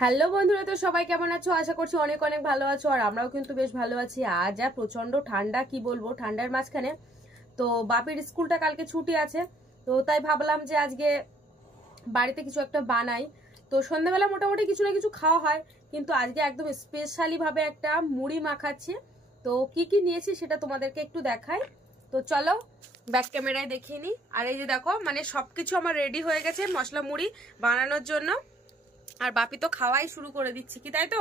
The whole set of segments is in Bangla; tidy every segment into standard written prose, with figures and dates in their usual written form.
হ্যালো বন্ধুরা, তো সবাই কেমন আছো? আশা করছি অনেক অনেক ভালো আছো। আর আমরাও কিন্তু বেশ ভালো আছি। আজ আর প্রচন্ড ঠান্ডা, কি বলবো, ঠান্ডার মাঝখানে তো বাপির স্কুলটা কালকে ছুটি আছে, তো তাই ভাবলাম যে আজকে বাড়িতে কিছু একটা বানাই। তো সন্ধ্যাবেলা মোটামুটি কিছু না কিছু খাওয়া হয়, কিন্তু আজকে একদম স্পেশালি ভাবে একটা মুড়ি মাখাচ্ছি। তো কি কি নিয়েছি সেটা তোমাদেরকে একটু দেখাই। তো চলো ব্যাক ক্যামেরায় দেখিয়ে নি। আর এই যে দেখো, মানে সবকিছু আমার রেডি হয়ে গেছে মশলা মুড়ি বানানোর জন্য। আর বাপি তো খাওয়াই শুরু করে দিচ্ছি, কি তাই তো?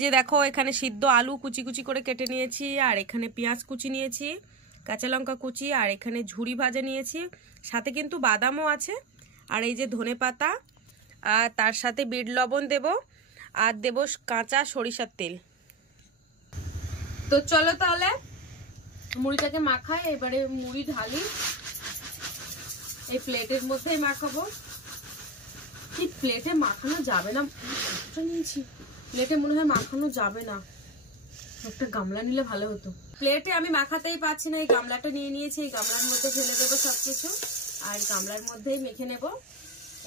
যে দেখো, এখানে সিদ্ধ আলু কুচি কুচি করে কেটে নিয়েছি, আর এখানে পেঁয়াজ কুচি নিয়েছি, কাঁচা লঙ্কা কুচি, আর এখানে ঝুরি ভাজা নিয়েছি, সাথে কিন্তু বাদামও আছে। আর এই যে ধনে পাতা, আর তার সাথে বিট লবণ দেব, আর দেব কাঁচা সরিষার তেল। তো চলো তাহলে মুড়িটাকে মাখাই। এবারে মুড়ি ঢালি, এই প্লেটের মধ্যেই মাখাবো। প্লেটে মাখানো যাবে না, নিয়েছি প্লেটে মনে হয় মাখানো যাবে না, একটা গামলা নিলে ভালো হতো। প্লেটে আমি মাখাতেই পাচ্ছি না, এই গামলাটা নিয়ে নিয়েছি। এই গামলার মধ্যে ফেলে দেবো সবকিছু, আর গামলার মধ্যেই মেখে নেব।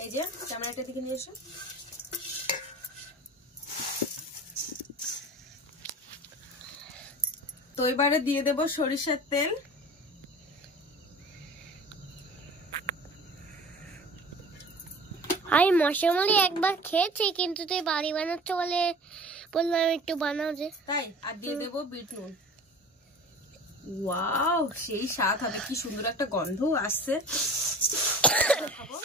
এই যে ক্যামেরাটা দিকে নিয়ে এসো। তো এবারে দিয়ে দেব সরিষার তেল। আমি মশামুড়ি একবার খেয়েছি, কিন্তু তুই বাড়ি বানাচ্ছ বলে বললাম একটু বানাও যে, তাই। আর দিয়ে দেবো বিট নুন। ওয়াও, সেই স্বাদ হবে, কি সুন্দর একটা গন্ধ আসছে। খাবো।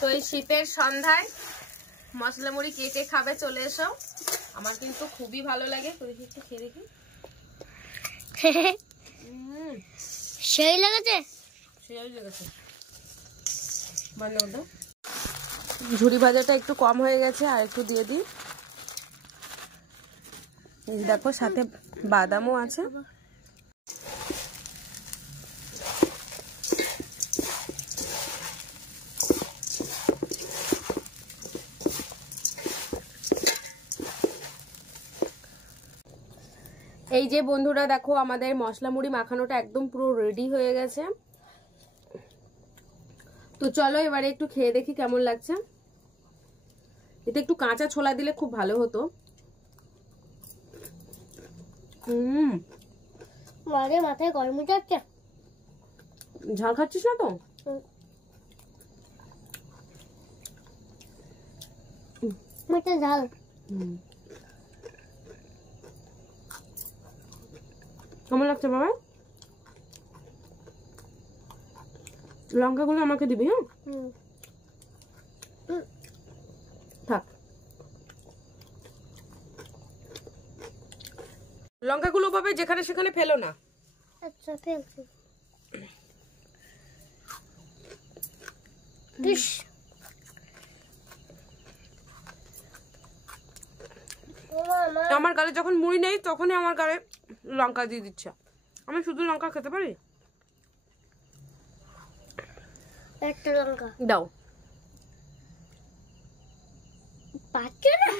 তো এই শীতের সন্ধ্যায় মশলা মুড়ি কে কে খাবে চলে এসো, আমার কিন্তু খুবই ভালো লাগে। তো একটু খেয়ে দেখি। সেই লেগেছে, সেই লেগেছে। ঝুরি ভাজাটা একটু কম হয়ে গেছে, আর একটু দিয়ে দিই। এই দেখো, সাথে বাদামও আছে। এই যে বন্ধুরা দেখো, আমাদের মশলা মুড়ি মাখানোটা একদম পুরো রেডি হয়ে গেছে। তো চলো এবারে একটু খেয়ে দেখি কেমন লাগছে। এতে একটু কাঁচা ছোলা দিলে খুব ভালো হতো। মাথায় গরম যাচ্ছে। ঝাল খাচ্ছিস না তো? ঝাল। কেমন লাগছে বাবা? লঙ্কাগুলো আমাকে দিবি। হ্যাঁ, থাক। লঙ্কাগুলো পাবে যেখানে সেখানে ফেলো না। আচ্ছা, ফেলছি। আমার গালে যখন মুড়ি নেই তখনই আমার গালে লঙ্কা দিয়ে দিচ্ছে। আমি শুধু লঙ্কা খেতে পারি? একটা লঙ্কা দাও। পাচ্ছে না।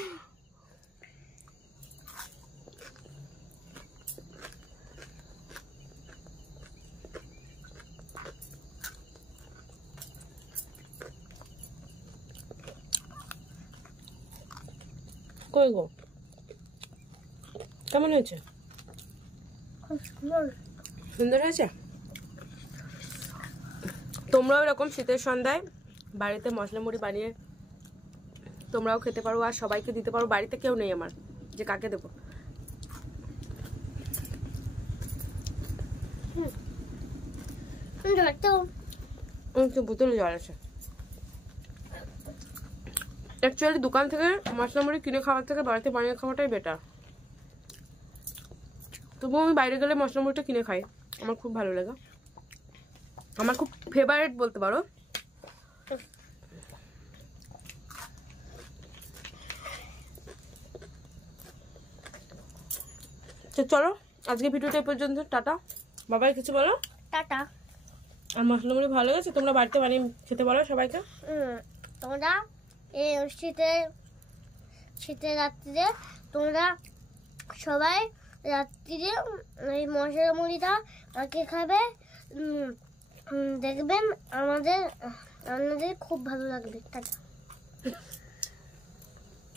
কই গো, কেমন হয়েছে? সুন্দর হয়েছে। তোমরাও এরকম শীতের সন্ধ্যায় বাড়িতে মশলা মুড়ি বানিয়ে তোমরাও খেতে পারো, আর সবাইকে দিতে পারো। বাড়িতে কেউ নেই আমার, যে কাকে দেবো। বোতলে জল আছে। অ্যাকচুয়ালি দোকান থেকে মশলা মুড়ি কিনে খাওয়ার থেকে বাড়িতে বানিয়ে খাওয়াটাই বেটার। তবুও আমি বাইরে গেলে মশলা মুড়িটা কিনে খাই, আমার খুব ভালো লাগে, আমার খুব ফেভারিট বলতে পারো। তো চলো আজকে ভিডিওটা এই পর্যন্ত। টাটা, বাবাই কিছু বলো। টাটা। আর মশলা মুড়ি ভালো গেছে, তোমরা বাড়িতে বানিয়ে খেতে বলো সবাইকে। তোমরা এই শীতের রাত্রিতে তোমরা সবাই রাত্রিরে এই মশলা মুড়িটা আঁকে খাবে। দেখবেন আমাদের খুব ভালো লাগবে। টাটা।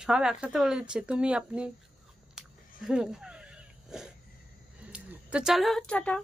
সব একসাথে বলে দিচ্ছে, তুমি আপনি। তো চলো টাটা।